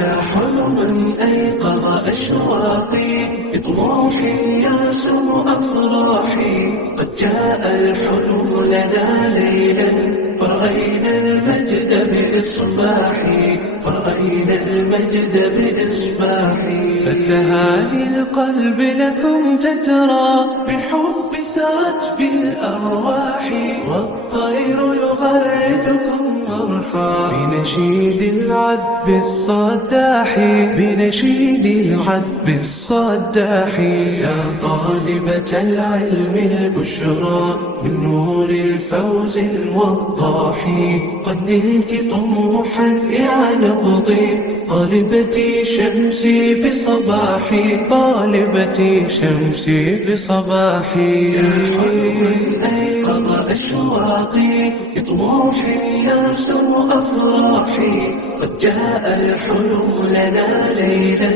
يا حلما أيقظ أشواقي بطموح يرسم أفراحي. قد جاء الحلم لنا ليلا فرأينا المجد بإصباحي، فرأينا المجد بإصباحي. فتهاني القلب لكم تترى بالحب سرت بالأرواح، والطير يغردكم مرحا بنشيد العذب الصداح، بنشيد العذب الصداح. يا طالبة العلم البشرى من نور الفوز الوضاح، قد نلت طموحا يا نبضي طالبتي شمسي بصباحي، طالبتي شمسي بصباحي. يا حلما أيقظ أشواقي بطموح يرسم أفراحي. قد جاء الحلم لنا ليلا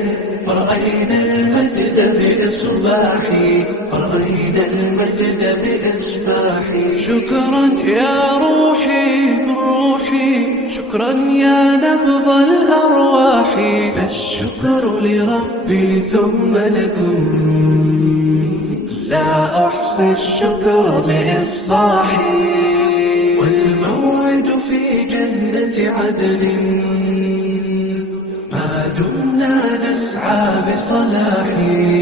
فرأينا المجد بإصباحي، فرأينا المجد بإصباحي. شكرا يا روحي روحي، شكرا يا نبض الأرواح. فالشكر لربي ثم لكم، لا أحصي الشكر بإفصاحي. والموعد في جنة عدن ما دمنا نسعى بصلاحي.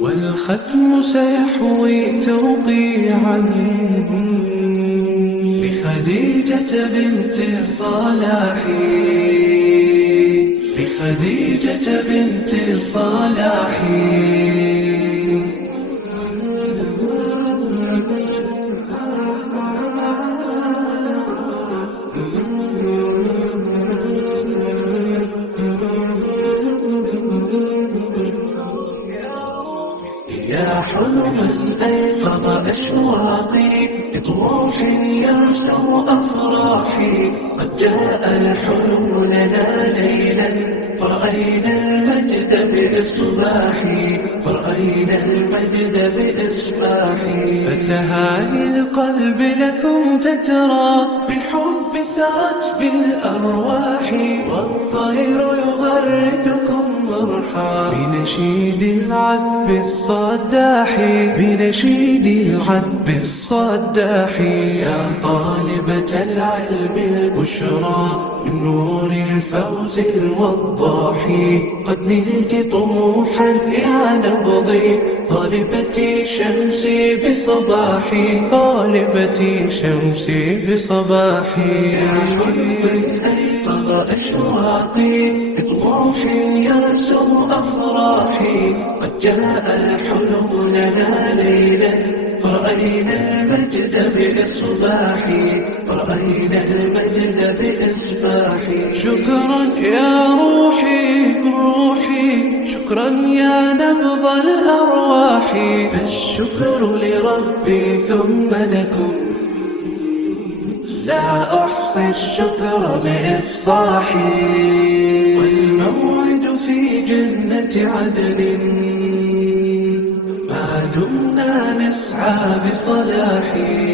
والختم سيحوي توقيعا لخديجة بنت صلاح، لخديجة بنت صلاح. يا حلما أيقظ أشواقي بطموح يرسم أفراحي. قد جاء الحلم لنا ليلا فرأينا المجد بإصباحي، فرأينا المجد بإصباحي. فتهاني القلب لكم تترى بالحب سرت بالأرواح، والطير يغردكم مرحا بنشيد العذب الصداح، بنشيد العذب الصداح. يا طالبة العلم البشرى من نور الفوز الوضاح، قد نلت طموحا يا نبضي طالبتي شمسي بصباحي، طالبتي شمسي بصباحي. يا حلما أيقظ أشواقي بطموح يرسم أفراحي. قد جاء الحلم لنا ليلا فرأينا المجد بإصباحي، فرأينا المجد بإصباحي. شكرا يا روحي روحي، شكرا يا نبض الأرواح. فالشكر لربي ثم لكم، لا أحصي الشكر بإفصاحي. والموعد في جنة عدن ما دمنا نسعى بصلاحي.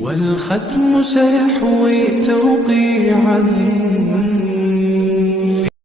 والختم سيحوي توقيعا